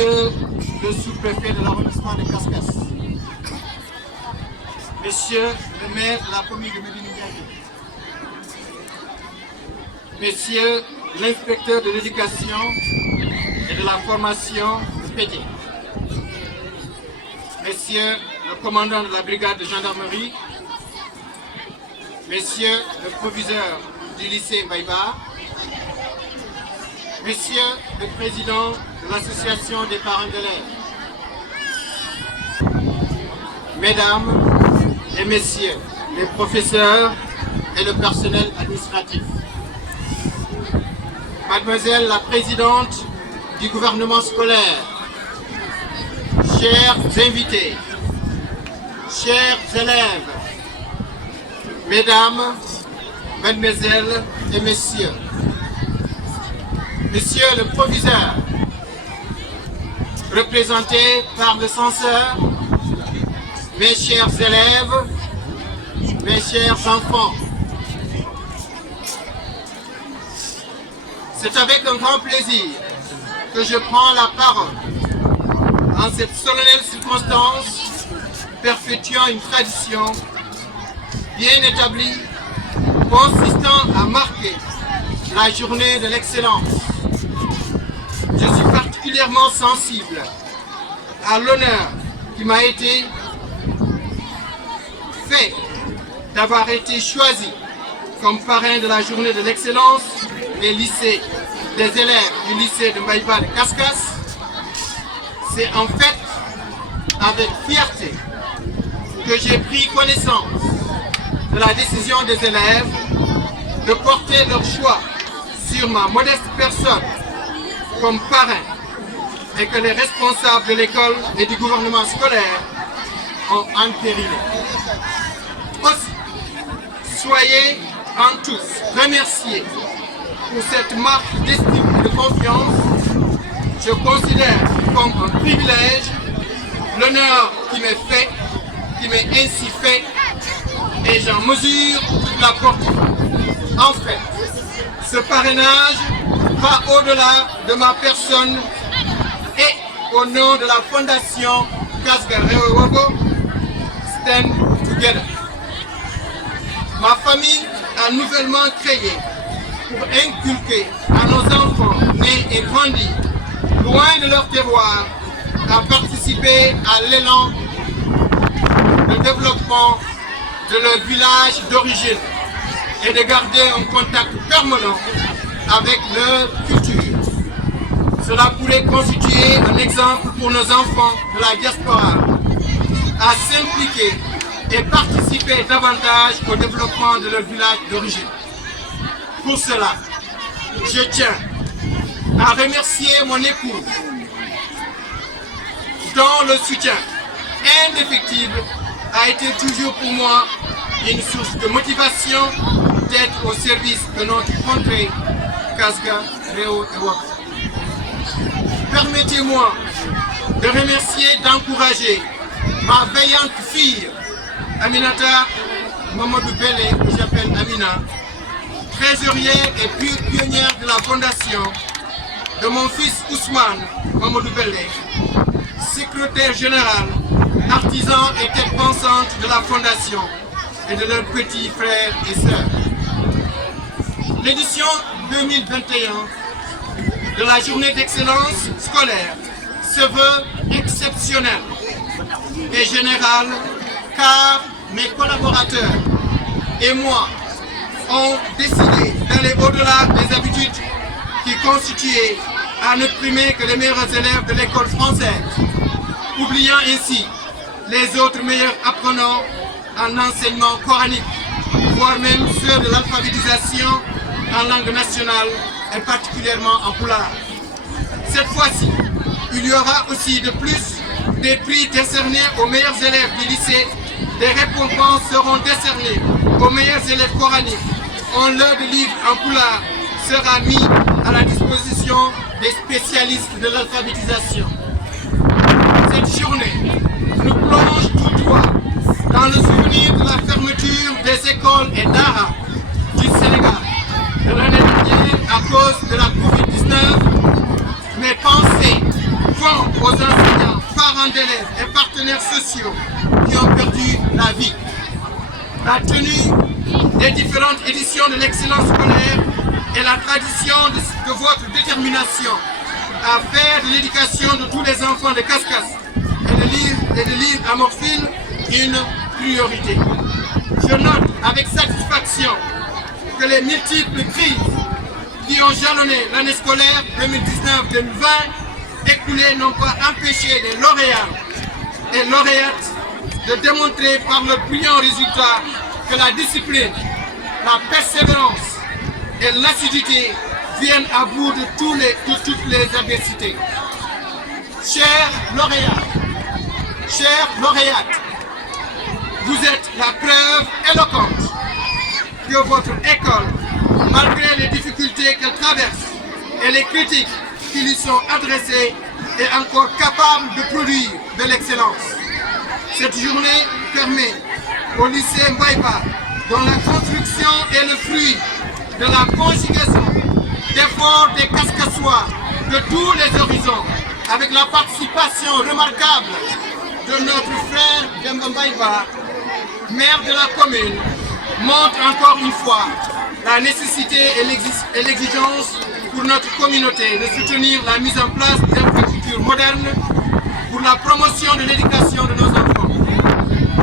Monsieur le sous-préfet de l'arrondissement de Cascas, Monsieur le maire de la commune de Médina Ndiaye, Monsieur l'inspecteur de l'éducation et de la formation PD, Monsieur le commandant de la brigade de gendarmerie, Monsieur le proviseur du lycée Maïba, Monsieur le président de l'association des parents d'élèves, Mesdames et Messieurs les professeurs et le personnel administratif, Mademoiselle la présidente du gouvernement scolaire, chers invités, chers élèves, Mesdames, Mesdemoiselles et Messieurs, Monsieur le proviseur, représenté par le censeur, mes chers élèves, mes chers enfants, c'est avec un grand plaisir que je prends la parole en cette solennelle circonstance, perpétuant une tradition bien établie, consistant à marquer la journée de l'excellence. Je suis particulièrement sensible à l'honneur qui m'a été fait d'avoir été choisi comme parrain de la journée de l'excellence des élèves du lycée de Maïba de Cascas. C'est en fait avec fierté que j'ai pris connaissance de la décision des élèves de porter leur choix sur ma modeste personne comme parrain et que les responsables de l'école et du gouvernement scolaire ont entériné. Aussi, soyez en tous remerciés pour cette marque d'estime et de confiance. Je considère comme un privilège l'honneur qui m'est fait, qui m'est ainsi fait, et j'en mesure toute la portée. En fait, ce parrainage va au-delà de ma personne et au nom de la fondation Kasgar Rewogo Stand Together. Ma famille a nouvellement créé pour inculquer à nos enfants nés et grandis loin de leur terroir à participer à l'élan de développement de leur village d'origine et de garder un contact permanent avec leur culture. Cela pourrait constituer un exemple pour nos enfants de la diaspora à s'impliquer et participer davantage au développement de leur village d'origine. Pour cela, je tiens à remercier mon épouse dont le soutien indéfectible a été toujours pour moi une source de motivation d'être au service de notre contrée, Kasga, Réo et Wap. Permettez-moi de remercier, d'encourager ma veillante fille, Aminata Mamadou Bélé, que j'appelle Amina, trésorière et pionnière de la fondation, de mon fils Ousmane Mamadou Bélé, secrétaire général, artisan et tête pensante de la fondation, et de leurs petits frères et sœurs. L'édition 2021 de la journée d'excellence scolaire se veut exceptionnelle et générale car mes collaborateurs et moi ont décidé d'aller au-delà des habitudes qui constituaient à ne primer que les meilleurs élèves de l'école française, oubliant ainsi les autres meilleurs apprenants en enseignement coranique, voire même ceux de l'alphabétisation en langue nationale et particulièrement en pulaar. Cette fois-ci, il y aura aussi de plus des prix décernés aux meilleurs élèves du lycée. Des récompenses seront décernées aux meilleurs élèves coraniques. Un lot de livres en pulaar sera mis à la disposition des spécialistes de l'alphabétisation. Cette journée nous plonge tout droit dans le souvenir de la fermeture des écoles et d'ara du Sénégal de l'année dernière à cause de la Covid-19. Mes pensées vont parents d'élèves et partenaires sociaux qui ont perdu la vie. La tenue des différentes éditions de l'excellence scolaire est la tradition de votre détermination à faire de l'éducation de tous les enfants de Kaskas et de l'île Amorphile une priorité. Je note avec satisfaction que les multiples crises qui ont jalonné l'année scolaire 2019-2020 écoulée n'ont pas empêché les lauréats et lauréates de démontrer par le brillant résultat que la discipline, la persévérance et l'assiduité viennent à bout de toutes les adversités. Chers lauréats, chères lauréates, vous êtes la preuve éloquente que votre école, malgré les difficultés qu'elle traverse et les critiques qui lui sont adressées, est encore capable de produire de l'excellence. Cette journée permet au lycée Mbaïba, dont la construction est le fruit de la conjugaison d'efforts des Kaskassois de tous les horizons, avec la participation remarquable de notre frère Demba Mbaïba, maire de la commune, montre encore une fois la nécessité et l'exigence pour notre communauté de soutenir la mise en place d'infrastructures modernes pour la promotion de l'éducation de nos enfants.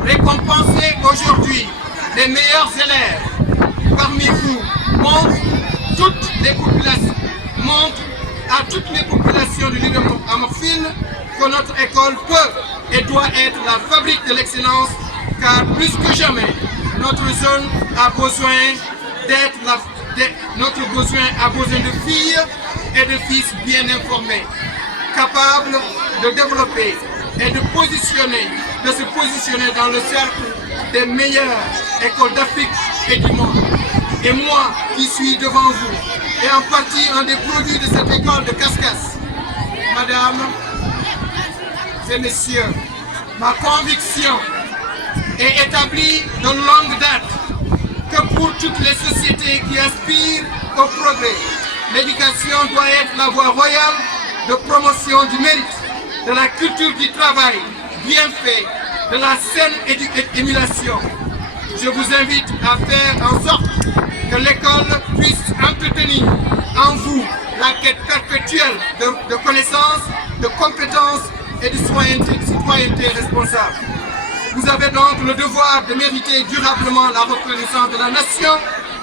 Récompenser aujourd'hui les meilleurs élèves parmi vous montre à toutes les populations de l'île Amorphile que notre école peut et doit être la fabrique de l'excellence, car plus que jamais, notre zone a besoin de filles et de fils bien informés, capables de développer et de se positionner dans le cercle des meilleures écoles d'Afrique et du monde. Et moi qui suis devant vous, et en partie un des produits de cette école de Kaskas, Madame et Messieurs, ma conviction est établie de longue date que pour toutes les sociétés qui aspirent au progrès, l'éducation doit être la voie royale de promotion du mérite, de la culture du travail bien fait, de la saine émulation. Je vous invite à faire en sorte que l'école puisse entretenir en vous la quête perpétuelle de connaissances, de compétences et de citoyenneté responsable. Vous avez donc le devoir de mériter durablement la reconnaissance de la nation,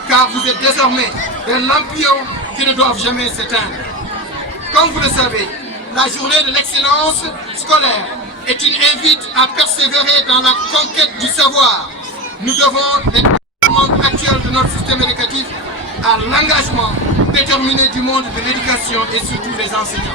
car vous êtes désormais des lampions qui ne doivent jamais s'éteindre. Comme vous le savez, la journée de l'excellence scolaire est une invite à persévérer dans la conquête du savoir. Nous devons les demandes actuelles de notre système éducatif à l'engagement déterminé du monde de l'éducation et surtout les enseignants.